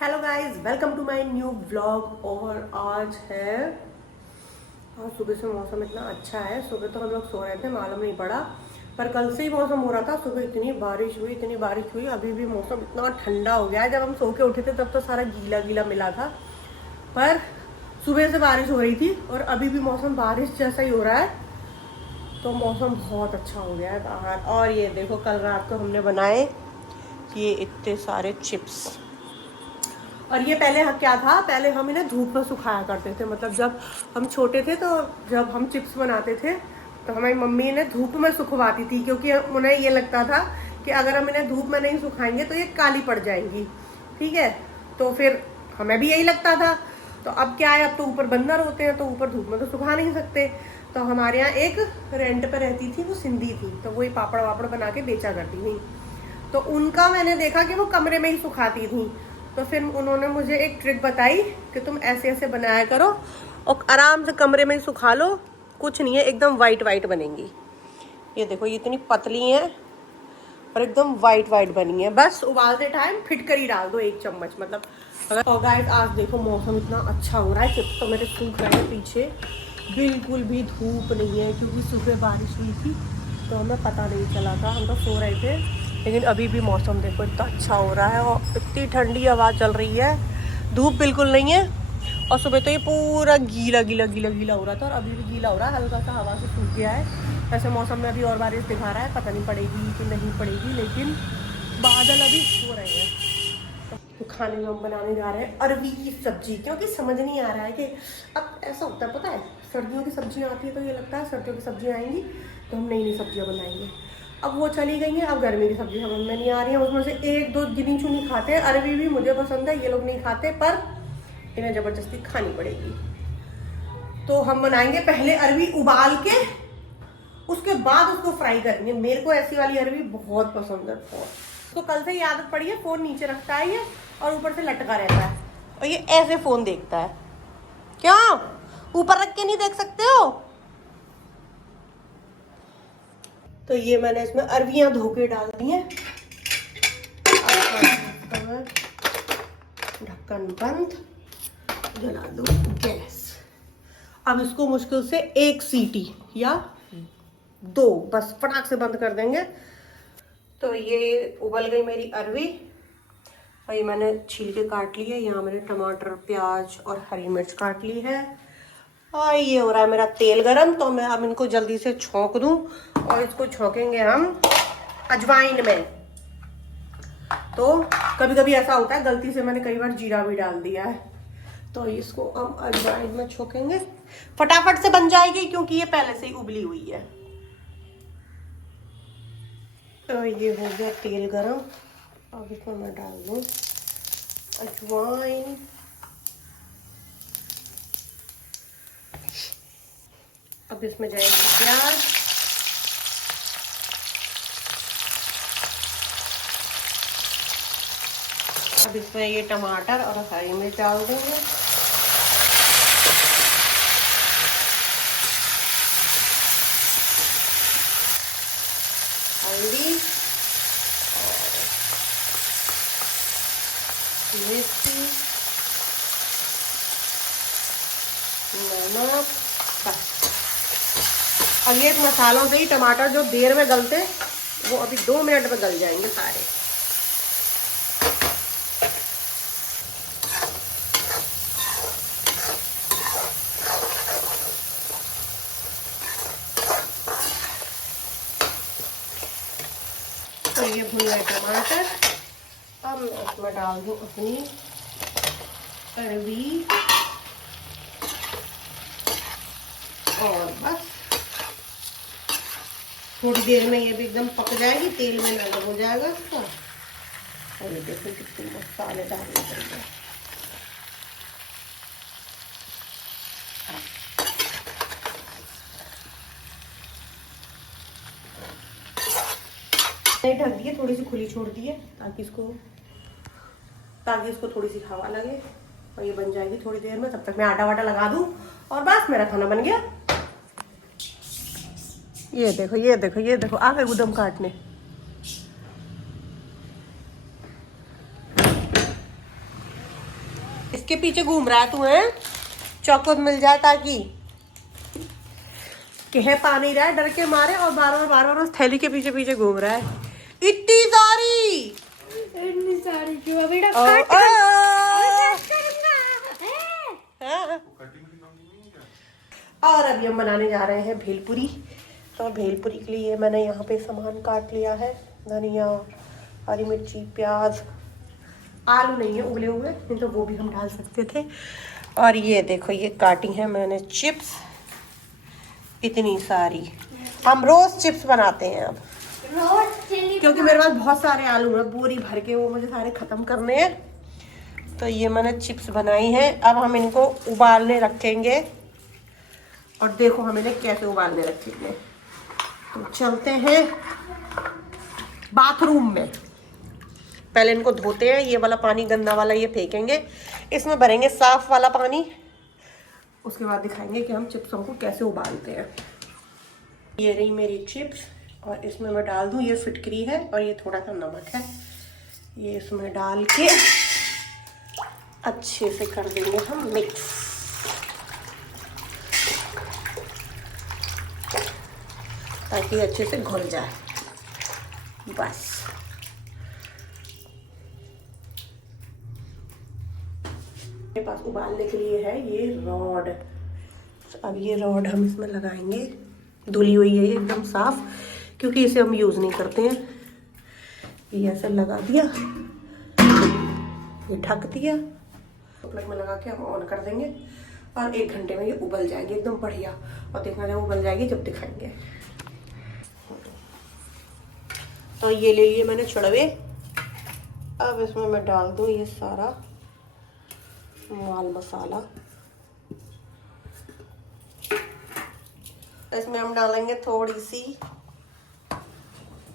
Hello guys, welcome to my new vlog. और आज सुबह से मौसम इतना अच्छा है। सुबह तो हम लोग सो रहे थे, मालूम नहीं पड़ा, पर कल से ही मौसम हो रहा था। सुबह इतनी बारिश हुई। अभी भी मौसम इतना ठंडा हो गया है। जब हम सो के उठे थे तब तो सारा गीला गीला मिला था, पर सुबह से बारिश हो रही थी और अभी भी मौसम बारिश जैसा ही हो रहा है। तो मौसम बहुत अच्छा हो गया है बाहर। और ये देखो, कल रात को हमने बनाए ये इतने सारे चिप्स। और ये पहले क्या था, पहले हम इन्हें धूप में सुखाया करते थे। मतलब जब हम छोटे थे तो जब हम चिप्स बनाते थे तो हमारी मम्मी इन्हें धूप में सुखवाती थी, क्योंकि उन्हें ये लगता था कि अगर हम इन्हें धूप में नहीं सुखाएंगे तो ये काली पड़ जाएंगी। ठीक है, तो फिर हमें भी यही लगता था। तो अब क्या है, अब तो ऊपर बंदर होते हैं तो ऊपर धूप में तो सुखा नहीं सकते। तो हमारे यहाँ एक रेंट पे रहती थी, वो सिंधी थी, तो वही पापड़ वापड़ बना के बेचा करती थी। तो उनका मैंने देखा कि वो कमरे में ही सुखाती थी। तो फिर उन्होंने मुझे एक ट्रिक बताई कि तुम ऐसे ऐसे बनाया करो और आराम से कमरे में ही सुखा लो, कुछ नहीं है, एकदम वाइट वाइट बनेंगी। ये देखो, ये इतनी पतली हैं और एकदम वाइट वाइट बनी है। बस उबालते टाइम फिटकरी डाल दो 1 चम्मच। मतलब अगर तो गाइस, आज देखो मौसम इतना अच्छा हो रहा है। चिप्स तो मेरे सूख रहे हैं पीछे, बिल्कुल भी धूप नहीं है, क्योंकि सुबह बारिश हुई थी तो हमें पता नहीं चला था, हम तो सो रहे थे। लेकिन अभी भी मौसम देखो इतना अच्छा हो रहा है और इतनी ठंडी हवा चल रही है, धूप बिल्कुल नहीं है। और सुबह तो ये पूरा गीला गीला गीला गीला हो रहा था और अभी भी गीला हो रहा है, हल्का सा हवा से सूख गया है। वैसे मौसम में अभी और बारिश दिखा रहा है, पता नहीं पड़ेगी कि नहीं पड़ेगी, लेकिन बादल अभी हो रहे हैं। तो खाने में हम बनाने जा रहे हैं अरबी की सब्जी, क्योंकि समझ नहीं आ रहा है कि अब ऐसा होता है, पता है, सर्दियों की सब्जियाँ आती है तो ये लगता है सर्दियों की सब्जियाँ आएंगी तो हम नई नई सब्जियाँ बनाएंगे। अब वो चली गई हैं, अब गर्मी की सब्जी समझ में नहीं आ रही है। उसमें से एक दो गिनी चुनी खाते हैं। अरबी भी मुझे पसंद है, ये लोग नहीं खाते, पर इन्हें ज़बरदस्ती खानी पड़ेगी। तो हम बनाएंगे पहले अरबी उबाल के, उसके बाद उसको फ्राई करेंगे। मेरे को ऐसी वाली अरबी बहुत पसंद है, बहुत। तो कल से ही आदत पड़ी है, फ़ोन नीचे रखता है ये और ऊपर से लटका रहता है और ये ऐसे फ़ोन देखता है। क्यों ऊपर रख के नहीं देख सकते हो? तो ये मैंने इसमें अरबियां धो के डाल दी हैं। ढक्कन बंद, जला दो गैस। अब इसको मुश्किल से 1 सीटी या 2 बस फटाक से बंद कर देंगे। तो ये उबल गई मेरी अरबी और ये मैंने छील के काट ली है। यहाँ मैंने टमाटर, प्याज और हरी मिर्च काट ली है। और ये हो रहा है मेरा तेल गरम, तो मैं अब इनको जल्दी से छौंक दूं। और इसको छौंकेंगे हम अजवाइन में। तो कभी कभी ऐसा होता है, गलती से मैंने कई बार जीरा भी डाल दिया है, तो इसको हम अजवाइन में छौंकेंगे। फटाफट से बन जाएगी क्योंकि ये पहले से ही उबली हुई है। तो ये हो गया तेल गरम, अब इसमें मैं डाल दूँ अजवाइन। अब इसमें जाएगी प्याज, अब इसमें ये टमाटर और हरी मिर्च डाल देंगे। हल्दी और मिर्ची, नमक, बस। अब ये मसालों से ही टमाटर जो देर में गलते, वो अभी 2 मिनट में गल जाएंगे सारे। तो ये भुन गए टमाटर, अब मैं उसमें डाल दूँ अपनी अरबी और बस थोड़ी देर में ये भी एकदम पक जाएगी, तेल में नरम हो जाएगा इसका। और ये देखो कितने मसाले डालने पड़ेंगे। नहीं ढक दिए, थोड़ी सी खुली छोड़ दी है ताकि इसको थोड़ी सी हवा लगे और ये बन जाएगी थोड़ी देर में। तब तक मैं आटा वाटा लगा दूं और बस मेरा खाना बन गया। ये देखो ये देखो ये देखो, आ गए गुदम काटने। इसके पीछे घूम रहा है तू, है चौकोत मिल जाए ताकि कह पा नहीं रहा है डर के मारे, और बार बार उस थैली के पीछे पीछे घूम रहा है। इतनी सारी क्यों बेटा? और अभी हम बनाने जा रहे हैं भेलपुरी। तो भेलपुरी के लिए मैंने यहाँ पे सामान काट लिया है, धनिया, हरी मिर्ची, प्याज, आलू नहीं है उबले हुए, नहीं तो वो भी हम डाल सकते थे। और ये देखो ये काटी है मैंने चिप्स, इतनी सारी। हम रोज चिप्स बनाते हैं अब, क्योंकि मेरे पास बहुत सारे आलू हैं बोरी भर के, वो मुझे सारे खत्म करने हैं। तो ये मैंने चिप्स बनाई है। अब हम इनको उबालने रखेंगे, और देखो हम इन्हें कैसे उबालने रखेंगे। तो चलते हैं बाथरूम में, पहले इनको धोते हैं। ये वाला पानी गंदा वाला ये फेंकेंगे, इसमें भरेंगे साफ वाला पानी। उसके बाद दिखाएंगे कि हम चिप्सों को कैसे उबालते हैं। ये रही मेरी चिप्स, और इसमें मैं डाल दूं, ये फिटकरी है और ये थोड़ा सा नमक है। ये इसमें डाल के अच्छे से कर देंगे हम मिक्स, ताकि अच्छे से घुल जाए। बस मेरे पास उबालने के लिए है ये रॉड। अब ये रॉड हम इसमें लगाएंगे, धुली हुई है ये एकदम साफ, क्योंकि इसे हम यूज़ नहीं करते हैं। ये ऐसे लगा दिया, ये ढक दिया, प्लग में लगा के हम ऑन कर देंगे, और 1 घंटे में ये उबल जाएगी एकदम बढ़िया। और देखना जब उबल जाएगी जब दिखाएंगे। तो ये ले लिए मैंने चड़वे। अब इसमें मैं डाल दूँ ये सारा माल मसाला। इसमें हम डालेंगे थोड़ी सी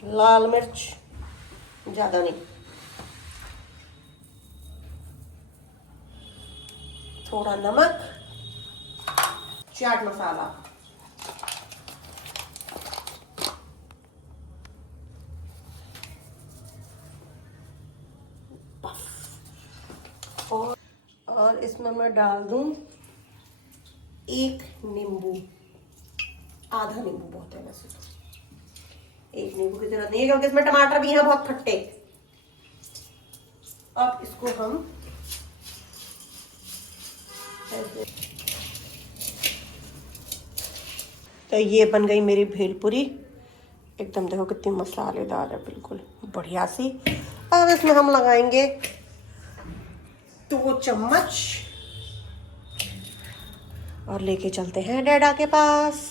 लाल मिर्च, ज्यादा नहीं, थोड़ा नमक, चाट मसाला, और इसमें मैं डाल दूं 1 नींबू, आधा नींबू बहुत है वैसे तो, 1 नींबू की जरूरत नहीं है क्योंकि इसमें टमाटर भी हैं बहुत खट्टे। अब इसको हम ऐसे, तो ये बन गई मेरी भेलपुरी एकदम। देखो कितनी मसालेदार है, बिल्कुल बढ़िया सी। अब इसमें हम लगाएंगे 2 चम्मच, और लेके चलते हैं डैडा के पास।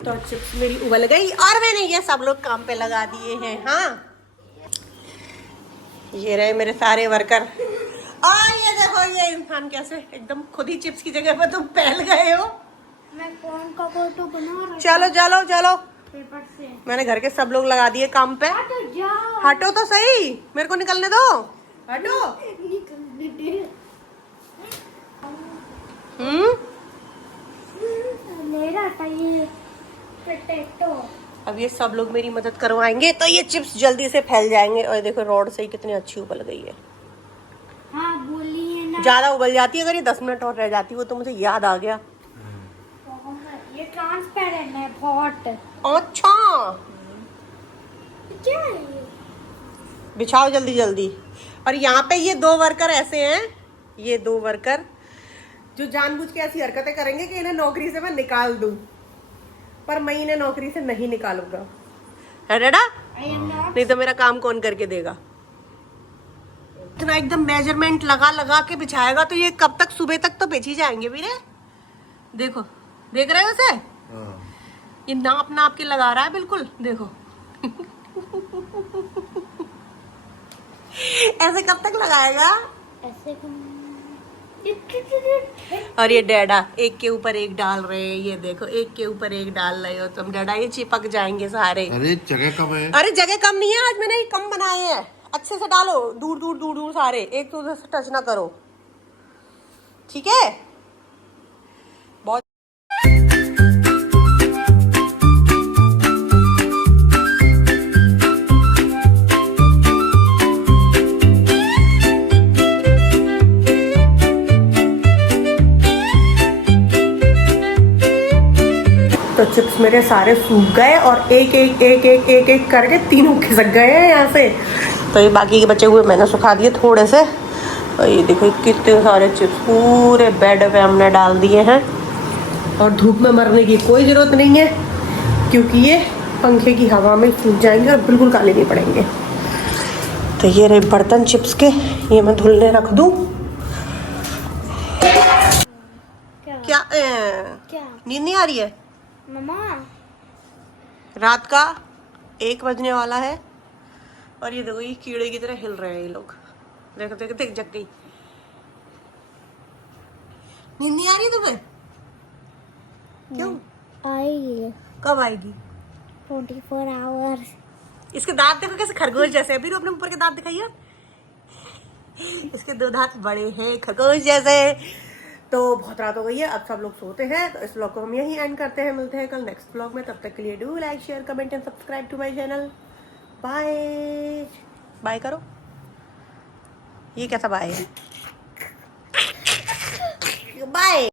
तो चिप्स मेरी उबल गई, और मैंने ये सब लोग काम पे लगा दिए हैं। हाँ, ये रहे मेरे सारे वर्कर। और ये देखो ये इंसान कैसे एकदम खुद ही चिप्स की जगह पर तुम पहल गए हो। मैं कौन का फोटो बना रहा? चलो चलो चलो, पेपर से मैंने घर के सब लोग लगा दिए काम पे। हटो तो सही, मेरे को निकलने दो, हटो। मेरा ये पोटैटो। अब ये सब लोग मेरी मदद करवाएंगे तो ये चिप्स जल्दी से फैल जाएंगे। और देखो रॉड से ही कितनी अच्छी उबल गई है। हाँ बोलिए ना, ज्यादा उबल जाती है, अगर ये 10 मिनट और रह जाती वो तो मुझे याद आ गया। ये ट्रांसपेरेंट है बहुत। अच्छा, क्या है ये? बिछाओ जल्दी जल्दी। और यहाँ पे ये 2 वर्कर ऐसे हैं, ये 2 वर्कर जो जानबूझ के ऐसी हरकतें करेंगे कि इन्हें नौकरी से मैं निकाल दूं, पर मैं इन्हें नौकरी से नहीं निकालूंगा, है डैडा? नहीं तो मेरा काम कौन करके देगा? इतना एकदम मेजरमेंट लगा लगा के बिछाएगा तो ये कब तक, सुबह तक तो बेच ही जाएंगे वीरे। देखो, देख रहे हो उसे? ये नाप नाप के लगा रहा है बिल्कुल, देखो। ऐसे कब तक लगाएगा? ऐसे और ये डैडा एक के ऊपर एक डाल रहे हैं, ये देखो एक के ऊपर एक डाल रहे हो तुम डैडा, ये चिपक जाएंगे सारे। अरे जगह कम है। अरे जगह कम नहीं है, आज मैंने ये कम बनाए हैं। अच्छे से डालो, दूर दूर दूर दूर सारे, एक दूसरे से टच ना करो, ठीक है? बहुत चिप्स मेरे सारे सूख गए और एक एक एक एक एक एक करके तीनों खिसक गए हैं यहाँ से। तो ये बाकी के बचे हुए मैंने सुखा दिए थोड़े से। और ये देखो कितने सारे चिप्स पूरे बेड पे हमने डाल दिए हैं। और धूप में मरने की कोई ज़रूरत नहीं है क्योंकि ये पंखे की हवा में सूख जाएंगे और बिल्कुल काले नहीं पड़ेंगे। तो ये रहे बर्तन चिप्स के, ये मैं धुलने रख दूँ। क्या क्या नींद नहीं आ रही है? मम्मा रात का 1 बजने वाला है और ये देखो ये कीड़े की तरह हिल रहे हैं ये लोग। देखो देखो देख जग गई। नींद नहीं आ रही तुम्हें? क्यों? आएगी कब आएगी? 24 आवर्स। इसके दांत देखो कैसे खरगोश जैसे। अभी तो अपने ऊपर के दांत दिखाइए। इसके 2 दांत बड़े हैं खरगोश जैसे। तो बहुत रात हो गई है, अब सब लोग सोते हैं। तो इस व्लॉग को हम यहीं एंड करते हैं। मिलते हैं कल नेक्स्ट व्लॉग में। तब तक के लिए do like share comment and subscribe to my channel. Bye bye करो। ये कैसा बाय है? बाय।